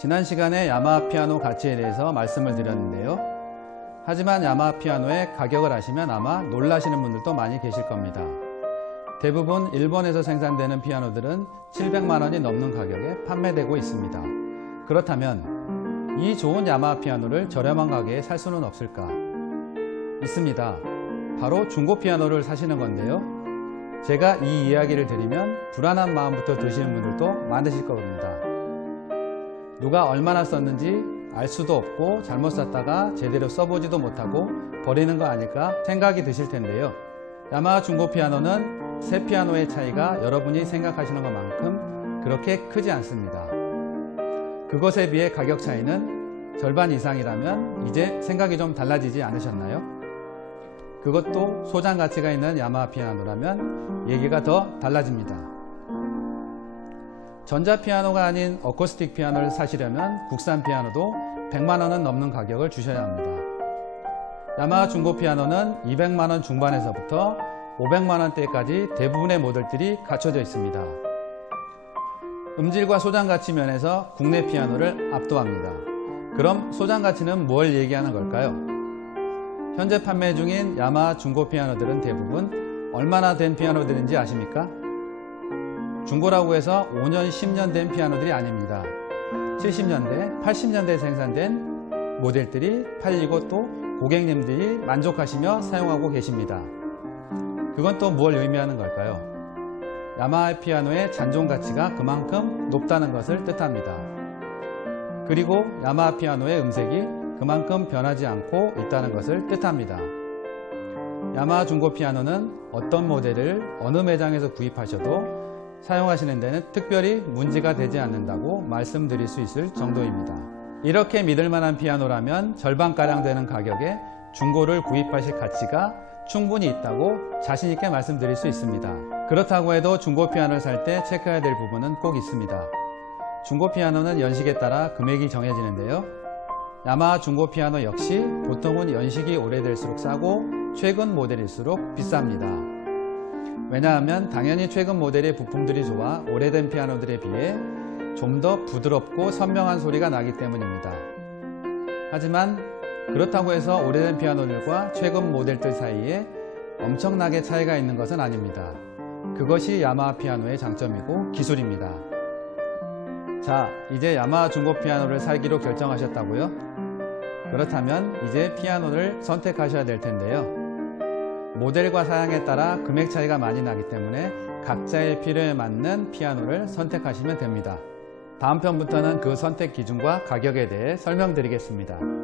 지난 시간에 야마하 피아노 가치에 대해서 말씀을 드렸는데요. 하지만 야마하 피아노의 가격을 아시면 아마 놀라시는 분들도 많이 계실 겁니다. 대부분 일본에서 생산되는 피아노들은 700만 원이 넘는 가격에 판매되고 있습니다. 그렇다면 이 좋은 야마하 피아노를 저렴한 가격에 살 수는 없을까? 있습니다. 바로 중고 피아노를 사시는 건데요. 제가 이 이야기를 드리면 불안한 마음부터 드시는 분들도 많으실 겁니다. 누가 얼마나 썼는지 알 수도 없고 잘못 샀다가 제대로 써보지도 못하고 버리는 거 아닐까 생각이 드실 텐데요. 야마하 중고 피아노는 새 피아노의 차이가 여러분이 생각하시는 것만큼 그렇게 크지 않습니다. 그것에 비해 가격 차이는 절반 이상이라면 이제 생각이 좀 달라지지 않으셨나요? 그것도 소장 가치가 있는 야마하 피아노라면 얘기가 더 달라집니다. 전자피아노가 아닌 어쿠스틱 피아노를 사시려면 국산 피아노도 100만 원은 넘는 가격을 주셔야 합니다. 야마하 중고 피아노는 200만 원 중반에서부터 500만 원대까지 대부분의 모델들이 갖춰져 있습니다. 음질과 소장 가치 면에서 국내 피아노를 압도합니다. 그럼 소장 가치는 뭘 얘기하는 걸까요? 현재 판매 중인 야마하 중고 피아노들은 대부분 얼마나 된 피아노들인지 아십니까? 중고라고 해서 5년, 10년 된 피아노들이 아닙니다. 70년대, 80년대에 생산된 모델들이 팔리고 또 고객님들이 만족하시며 사용하고 계십니다. 그건 또 뭘 의미하는 걸까요? 야마하 피아노의 잔존 가치가 그만큼 높다는 것을 뜻합니다. 그리고 야마하 피아노의 음색이 그만큼 변하지 않고 있다는 것을 뜻합니다. 야마하 중고 피아노는 어떤 모델을 어느 매장에서 구입하셔도 사용하시는 데는 특별히 문제가 되지 않는다고 말씀드릴 수 있을 정도입니다. 이렇게 믿을만한 피아노라면 절반가량 되는 가격에 중고를 구입하실 가치가 충분히 있다고 자신있게 말씀드릴 수 있습니다. 그렇다고 해도 중고 피아노를 살 때 체크해야 될 부분은 꼭 있습니다. 중고 피아노는 연식에 따라 금액이 정해지는데요. 야마하 중고 피아노 역시 보통은 연식이 오래될수록 싸고 최근 모델일수록 비쌉니다. 왜냐하면 당연히 최근 모델의 부품들이 좋아 오래된 피아노들에 비해 좀 더 부드럽고 선명한 소리가 나기 때문입니다. 하지만 그렇다고 해서 오래된 피아노들과 최근 모델들 사이에 엄청나게 차이가 있는 것은 아닙니다. 그것이 야마하 피아노의 장점이고 기술입니다. 자, 이제 야마하 중고 피아노를 사기로 결정하셨다고요? 그렇다면 이제 피아노를 선택하셔야 될 텐데요. 모델과 사양에 따라 금액 차이가 많이 나기 때문에 각자의 필요에 맞는 피아노를 선택하시면 됩니다. 다음 편부터는 그 선택 기준과 가격에 대해 설명드리겠습니다.